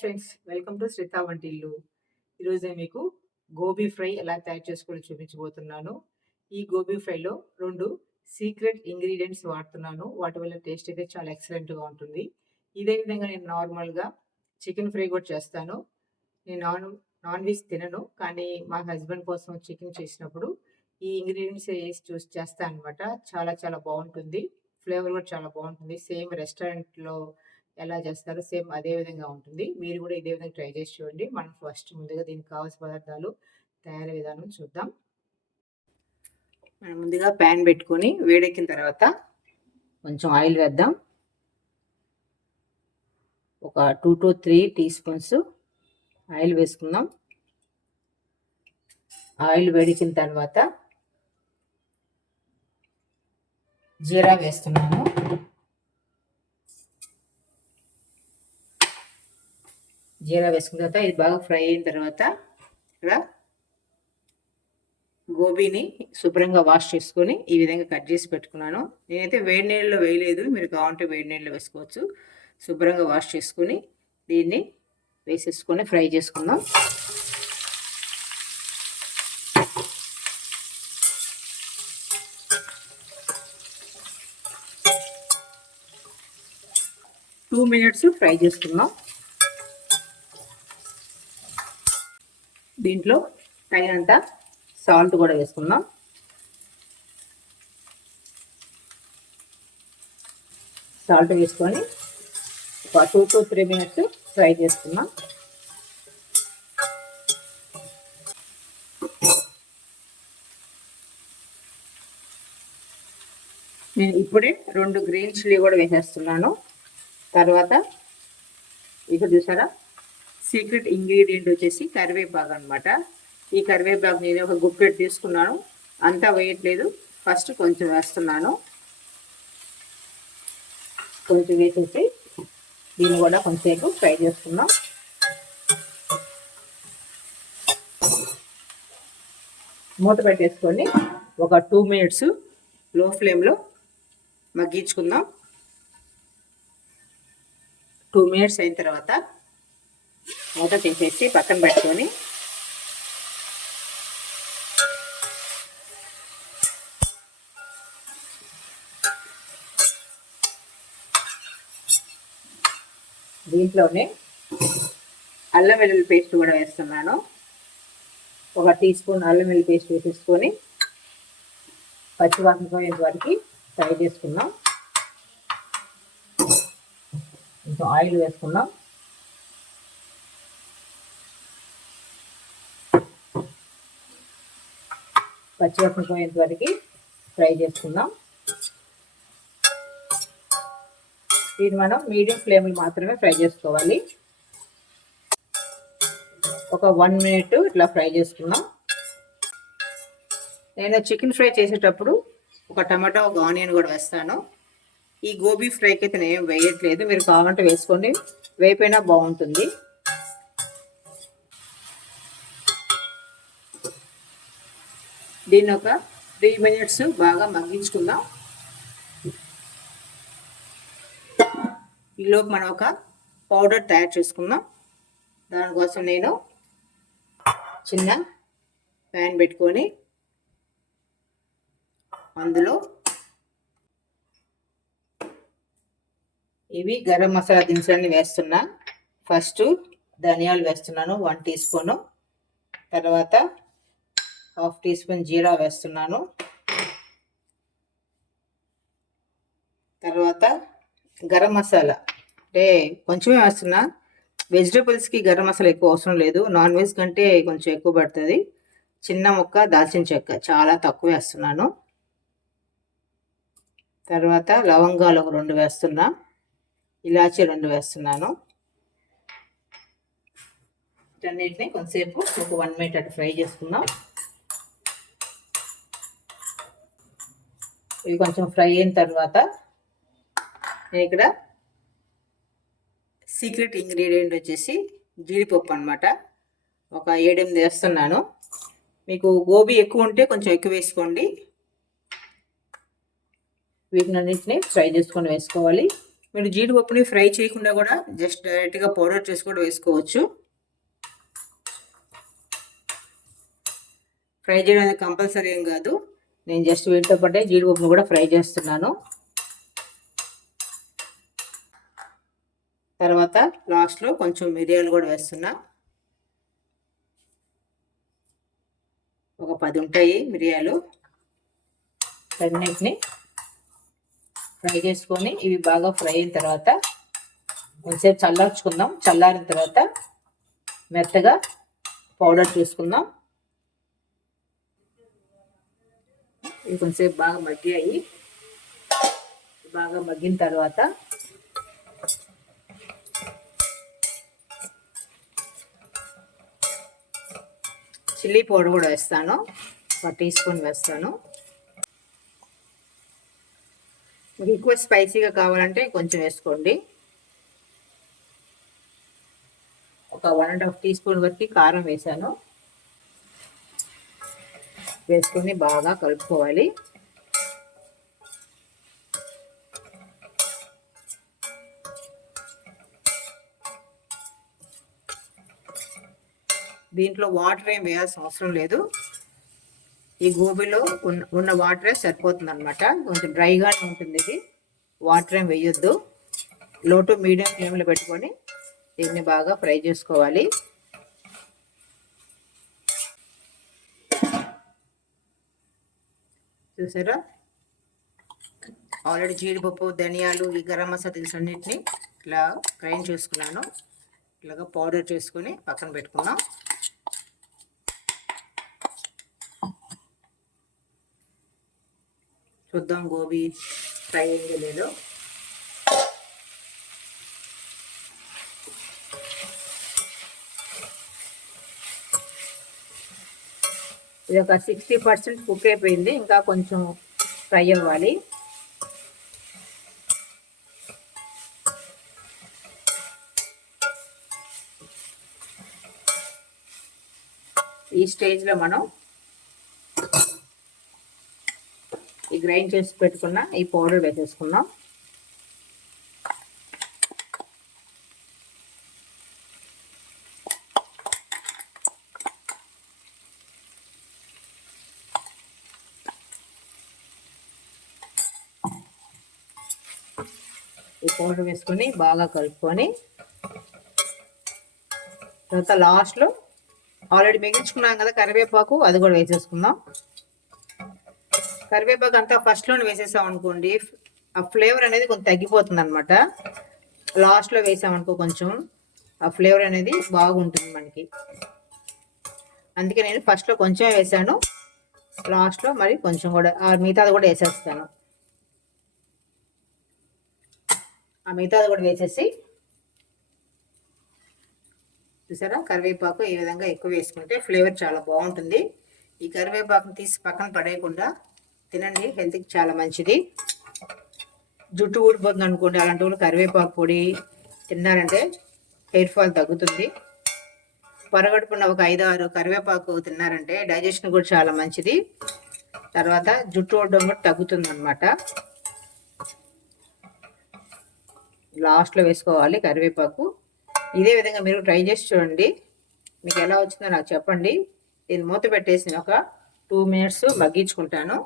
Friends, welcome to Shritha వంటిల్లు. ఈరోజు నేను మీకు గోబీ ఫ్రై ఎలా తయారు చేసుకోవాలో చూపించబోతున్నాను. ఈ గోబీ ఫ్రైలో 2 సీక్రెట్ ఇంగ్రీడియంట్స్ వాడుతున్నాను. వాటి వల్ల టేస్ట్ అయితే చాలా ఎక్సలెంట్‌గా ఉంటుంది. ఇదే విధంగా నేను నార్మల్‌గా చికెన్ ఫ్రై కూడా చేస్తాను. నేను నాన్ వెజ్ తినను. కానీ మా హస్బెండ్ కోసం చికెన్ చేసినప్పుడు ఈ ఇంగ్రీడియంట్స్ ఏసి చేస్తాను అనమాట. చాలా చాలా బావుంటుంది. ఫ్లేవర్ కూడా చాలా బావుంటుంది. సేమ్ రెస్టారెంట్‌లో ఎలా చేస్తారో సేమ్ అదే విధంగా ఉంటుంది. మీరు కూడా ఇదే విధంగా ట్రై చేసి చూడండి. మనం ఫస్ట్ ముందుగా దీనికి కావాల్సిన పదార్థాలు తయారీ విధానం చూద్దాం. మనం ముందుగా ప్యాన్ పెట్టుకొని వేడెక్కిన తర్వాత కొంచెం ఆయిల్ వేద్దాం. ఒక 2 to 3 టీ స్పూన్స్ ఆయిల్ వేసుకుందాం. ఆయిల్ వేడెక్కిన తర్వాత జీరా వేస్తున్నాను. జీరా వేసుకున్న తర్వాత ఇది బాగా ఫ్రై అయిన తర్వాత ఇక్కడ గోబీని శుభ్రంగా వాష్ చేసుకొని ఈ విధంగా కట్ చేసి పెట్టుకున్నాను. నేనైతే వేడి నీళ్ళలో వేయలేదు, మీరు కావాలంటే వేడి నీళ్ళలో వేసుకోవచ్చు. శుభ్రంగా వాష్ చేసుకొని దీన్ని వేసేసుకొని ఫ్రై చేసుకుందాం. టూ మినిట్స్ ఫ్రై చేసుకుందాం. దీంట్లో తగినంత సాల్ట్ కూడా వేసుకుందాం. సాల్ట్ వేసుకొని ఒక 2 to 3 మినిట్స్ ఫ్రై చేసుకుందాం. నేను ఇప్పుడే 2 గ్రీన్ చిల్లీ కూడా వేసేస్తున్నాను. తర్వాత ఇక్కడ చూసారా, సీక్రెట్ ఇంగ్రీడియంట్ వచ్చేసి కరివేపాకు అనమాట. ఈ కరివేపాకు నేను ఒక గుప్పెట్ తీసుకున్నాను. అంతా వేయట్లేదు, ఫస్ట్ కొంచెం వేస్తున్నాను. కొంచెం వేసేసి దీన్ని కూడా కొంచెంసేపు ఫ్రై చేసుకుందాం. మూత పెట్టేసుకొని ఒక 2 మినిట్స్ లో ఫ్లేమ్లో మగ్గించుకుందాం. 2 మినిట్స్ అయిన తర్వాత మూత తీసేసి పక్కన పెట్టుకొని దీంట్లోనే అల్లం వెల్లుల్లి పేస్ట్ కూడా వేస్తున్నాను. ఒక టీ స్పూన్ అల్లం వెల్లుల్లి పేస్ట్ వేసేసుకొని పచ్చివాసన పోయేంత వరకు ఫ్రై చేసుకుందాం. కొంచెం ఆయిల్ వేసుకుందాం. పచ్చివాసన పోయేంత వరకు ఫ్రై చేసుకుందాం. దీన్ని మనం మీడియం ఫ్లేమ్లో మాత్రమే ఫ్రై చేసుకోవాలి. ఒక 1 మినిట్ ఇట్లా ఫ్రై చేసుకుందాం. నేను చికెన్ ఫ్రై చేసేటప్పుడు ఒక టమాటా, ఒక ఆనియన్ కూడా వేస్తాను. ఈ గోబీ ఫ్రైకి అయితే నేను వేయట్లేదు, మీరు కావాలంటే వేసుకోండి, వేయిపోయినా బాగుంటుంది. దీన్ని ఒక 3 మినిట్స్ బాగా మగ్గించుకుందాం. ఈలోపు మనం ఒక పౌడర్ తయారు చేసుకుందాం. దానికోసం నేను చిన్న ప్యాన్ పెట్టుకొని అందులో ఇవి గరం మసాలా దినుసులన్నీ వేస్తున్నా. ఫస్ట్ ధనియాలు వేస్తున్నాను 1 టీ స్పూను. తర్వాత 1/2 టీ స్పూన్ జీరా వేస్తున్నాను. తర్వాత గరం మసాలా అంటే కొంచెమే వేస్తున్నా. వెజిటేబుల్స్కి గరం మసాలా ఎక్కువ అవసరం లేదు, నాన్ వెజ్ కంటే కొంచెం ఎక్కువ పడుతుంది. చిన్న ముక్క దాల్చిన చెక్క చాలా తక్కువ వేస్తున్నాను. తర్వాత లవంగాలు ఒక 2 వేస్తున్నా. ఇలాచీ 2 వేస్తున్నాను. వీటన్నిటిని కొంతసేపు ఒక 1 మినిట్ అటు ఫ్రై చేసుకుందాం. ఇవి కొంచెం ఫ్రై అయిన తర్వాత నేను ఇక్కడ సీక్రెట్ ఇంగ్రీడియంట్ వచ్చేసి జీడిపప్పు అనమాట. ఒక 7-8 వేస్తున్నాను. మీకు గోబీ ఎక్కువ ఉంటే కొంచెం ఎక్కువ వేసుకోండి. వీటినన్నింటినీ ఫ్రై చేసుకొని వేసుకోవాలి. మీరు జీడిపప్పుని ఫ్రై చేయకుండా కూడా జస్ట్ డైరెక్ట్గా పౌడర్ చేసి కూడా వేసుకోవచ్చు. ఫ్రై చేయడం అనేది కంపల్సరీ ఏం కాదు. నేను జస్ట్ వీటితో పాటే జీడిపప్పును కూడా ఫ్రై చేస్తున్నాను. తర్వాత లాస్ట్లో కొంచెం మిరియాలు కూడా వేస్తున్నా. ఒక 10 ఉంటాయి మిరియాలు. అన్నిటిని ఫ్రై చేసుకొని ఇవి బాగా ఫ్రై అయిన తర్వాత కొంచెంసేపు చల్లార్చుకుందాం. చల్లారిన తర్వాత మెత్తగా పౌడర్ చేసుకుందాం. ఇవి కొంచెంసేపు బాగా మగ్గాయి. బాగా మగ్గిన తర్వాత చిల్లీ పౌడర్ కూడా వేస్తాను. 1 టీ స్పూన్ వేస్తాను. మీకు ఎక్కువ స్పైసీగా కావాలంటే కొంచెం వేసుకోండి. ఒక 1½ టీ స్పూన్ వరకు కారం వేసాను. వేసుకొని బాగా కలుపుకోవాలి. దీంట్లో వాటర్ ఏం వేయాల్సిన అవసరం లేదు. ఈ గోబీలో ఉన్న వాటరే సరిపోతుంది అనమాట. కొంచెం డ్రైగానే ఉంటుంది ఇది. వాటర్ ఏం వేయొద్దు. లో టు మీడియం ఫ్లేమ్లో పెట్టుకొని దీన్ని బాగా ఫ్రై చేసుకోవాలి. చూసారా, ఆల్రెడీ జీడిపప్పు, ధనియాలు, ఈ గరం మసాలా దినుసులు అన్నింటినీ ఇట్లా గ్రైండ్ చేసుకున్నాను. ఇలాగా పౌడర్ చేసుకొని పక్కన పెట్టుకున్నాం. చూద్దాం గోబీ ఫ్రై అయ్యిందో లేదో. ఇది ఒక 60% కుక్ అయిపోయింది. ఇంకా కొంచెం ఫ్రై అవ్వాలి. ఈ స్టేజ్లో మనం ఈ గ్రైండ్ చేసి పెట్టుకున్న ఈ పౌడర్ వేసేసుకుందాం. ఈ పౌడర్ వేసుకొని బాగా కలుపుకొని తర్వాత లాస్ట్లో ఆల్రెడీ మిగిల్చుకున్నాం కదా కరివేపాకు, అది కూడా వేసేసుకుందాం. కరివేపాకు అంతా ఫస్ట్లోనే వేసేసాం అనుకోండి, ఆ ఫ్లేవర్ అనేది కొంచెం తగ్గిపోతుంది అనమాట. లాస్ట్లో వేసామనుకో కొంచెం ఆ ఫ్లేవర్ అనేది బాగుంటుంది మనకి. అందుకే నేను ఫస్ట్లో కొంచెం వేసాను, లాస్ట్లో మరి కొంచెం కూడా మిగతాది కూడా వేసేస్తాను. ఆ మిగతాది కూడా వేసేసి, చూసారా కరివేపాకు ఈ విధంగా ఎక్కువ వేసుకుంటే ఫ్లేవర్ చాలా బాగుంటుంది. ఈ కరివేపాకుని తీసి పక్కన పడేయకుండా తినండి, హెల్త్కి చాలా మంచిది. జుట్టు ఊడిపోతుంది అనుకోండి, అలాంటి వాళ్ళు కరివేపాకు పొడి తిన్నారంటే హెయిర్ ఫాల్ తగ్గుతుంది. పొరగడుపున్న ఒక 5-6 కరివేపాకు తిన్నారంటే డైజెషన్ కూడా చాలా మంచిది. తర్వాత జుట్టు ఊడడం కూడా తగ్గుతుంది అనమాట. లాస్ట్లో వేసుకోవాలి కరివేపాకు. ఇదే విధంగా మీరు ట్రై చేసి చూడండి, మీకు ఎలా వచ్చిందో నాకు చెప్పండి. దీన్ని మూత పెట్టేసి ఒక 2 మినిట్స్ మగ్గించుకుంటాను.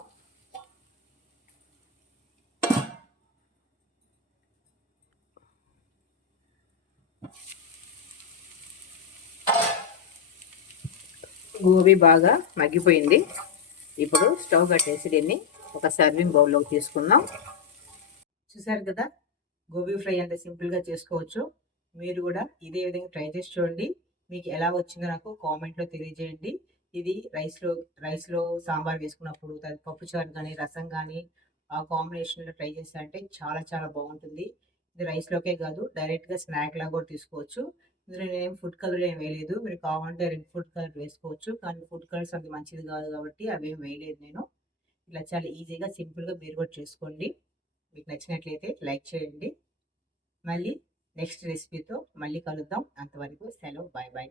గోబీ బాగా మగ్గిపోయింది. ఇప్పుడు స్టవ్ కట్టేసి దీన్ని ఒక సర్వింగ్ బౌల్లోకి తీసుకుందాం. చూసారు కదా, గోబీ ఫ్రై అంత సింపుల్గా చేసుకోవచ్చు. మీరు కూడా ఇదే విధంగా ట్రై చేసి చూడండి. మీకు ఎలా వచ్చిందో నాకు కామెంట్లో తెలియజేయండి. ఇది రైస్లో సాంబార్ వేసుకున్నప్పుడు, పప్పుచారు కానీ, రసం కానీ ఆ కాంబినేషన్లో ట్రై చేస్తారంటే చాలా చాలా బాగుంటుంది. ఇది రైస్లోకే కాదు, డైరెక్ట్గా స్నాక్ లాగా కూడా తీసుకోవచ్చు. ఇందులో నేను ఫుడ్ కలర్ ఏం వేయలేదు. మీరు కావాలంటే రెడ్ ఫుడ్ కలర్ వేసుకోవచ్చు, కానీ ఫుడ్ కలర్స్ అంత మంచిది కాదు కాబట్టి అవేం వేయలేదు నేను. ఇలా చాలా ఈజీగా సింపుల్గా మీరు కూడా చేసుకోండి. మీకు నచ్చినట్లయితే లైక్ చేయండి. మళ్ళీ నెక్స్ట్ రెసిపీతో మళ్ళీ కలుద్దాం. అంతవరకు సెలవు, బాయ్ బాయ్.